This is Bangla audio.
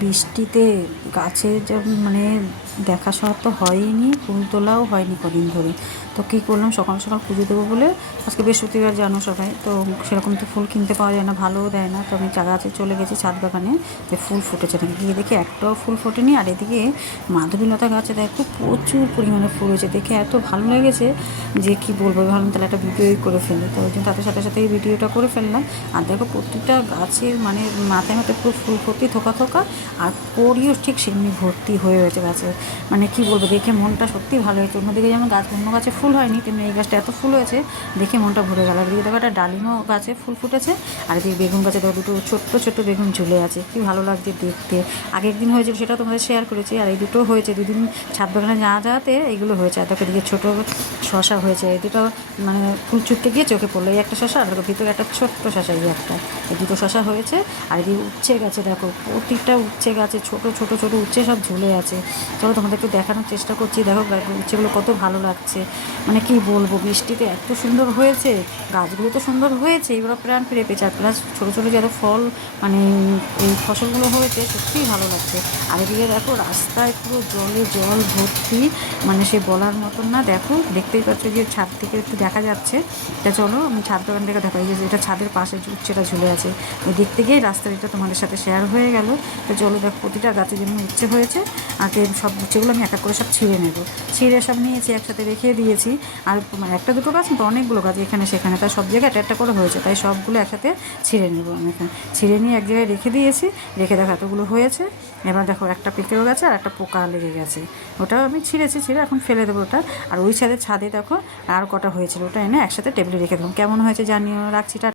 বৃষ্টিতে গাছের মানে দেখা সাক্ষাৎ তো হয়নি, ফুল তোলাও হয়নি কদিন ধরে। তো কী করলাম, সকাল সকাল পুজো দেবো বলে, আজকে বৃহস্পতিবার জানো সবাই, তো সেরকম তো ফুল কিনতে পাওয়া যায় না, ভালোও দেয় না। তো আমি গাছে চলে গেছি ছাদ বাগানে, যে ফুল ফুটেছে নাকি, গিয়ে দেখি একটাও ফুল ফোটেনি। আর এদিকে মাধবীলতা গাছে দেখো প্রচুর পরিমাণে ফুল হয়েছে, দেখে এত ভালো লেগেছে যে কি বলবো। ভাবলাম তাহলে একটা ভিডিওই করে ফেলি, তো ওই জন্য তাদের সাথে সাথে এই ভিডিওটা করে ফেললাম। আর দেখো প্রত্যেকটা গাছের মানে মাথায় মাথায় পুরো ফুল ভর্তি, থোকা থোকা, আর কড়িও ঠিক সেমনি ভর্তি হয়ে রয়েছে গাছে। মানে কি বলবো, দেখে মনটা সত্যিই ভালো হয়েছে। অন্যদিকে যেমন অন্য গাছে ফুল হয়নি, তেমনি এই গাছটা এত ফুল হয়েছে, দেখে মনটা ভরে গেল। আর এদিকে দেখো একটা ডালিমও গাছে ফুল ফুটেছে, আর এদিকে বেগুন গাছে দেখো দুটো ছোট্ট ছোট্ট বেগুন ঝুলে আছে, কি ভালো লাগছে দেখতে। আগের দিন হয়েছিল সেটা তোমাদের শেয়ার করেছি, আর এই দুটো হয়েছে দুদিন ছাদ বাগানে যাওয়াতে এইগুলো হয়েছে। আর দেখো এদিকে ছোটো শশা হয়েছে, এই দুটো মানে ফুল ছুটতে গিয়ে চোখে পড়লো, এই একটা শশা, আর দেখো ভিতরে একটা ছোট্ট শশা, এই একটা, এই দুটো শশা হয়েছে। আর এদিকে উচ্ছে গাছে দেখো প্রতিটা উচ্ছে গাছে ছোটো ছোটো ছোটো উচ্ছে সব ঝুলে আছে। চলো তোমাদেরকে দেখানোর চেষ্টা করছি, দেখো উচ্ছেগুলো কত ভালো লাগছে। মানে কি বলবো, বৃষ্টিতে এত সুন্দর হয়েছে, গাছগুলো তো সুন্দর হয়েছে, এবার প্রাণ ফিরে পেয়েছে। আর প্লাস ছোটো ছোটো যত ফল মানে এই ফসলগুলো হয়েছে, সত্যিই ভালো লাগছে। আর এদিকে দেখো রাস্তায় পুরো জলে জল ভর্তি, মানে সে বলার মতন না। দেখো দেখতেই পাচ্ছ যে ছাদ থেকে একটু দেখা যাচ্ছে। তা চলো আমি ছাদ বাগান থেকে দেখাই, যে এটা ছাদের পাশে যে উচ্ছেটা ঝুলে আছে, ওই দেখতে গিয়ে রাস্তার এটা তোমাদের সাথে শেয়ার হয়ে গেল। তো চলো দেখো প্রতিটা গাছে যেমন উচ্ছে হয়েছে, আগে সব উচ্ছেগুলো আমি এক এক করে সব ছিঁড়ে নেবো, ছিঁড়ে সব নিয়েছি একসাথে রেখে দিয়েছি। আর মানে একটা দুটো গাছ তো অনেকগুলো গাছ এখানে সেখানে, তাই সব জায়গায় একটা করে হয়েছে, তাই সবগুলো একসাথে ছিঁড়ে নেবো আমি এখানে। ছিঁড়ে নিয়ে এক জায়গায় রেখে দিয়েছি, রেখে দেখো এতগুলো হয়েছে। এবার দেখো একটা পেকেও গেছে আর একটা পোকা লেগে গেছে, ওটাও আমি ছিঁড়েছি, ছিঁড়ে এখন ফেলে দেবো ওটা। আর ওই ছাদে দেখো আর কটা হয়েছিল, ওটা এনে একসাথে টেবিলে রেখে দেবো। কেমন হয়েছে জানিও, রাখছি।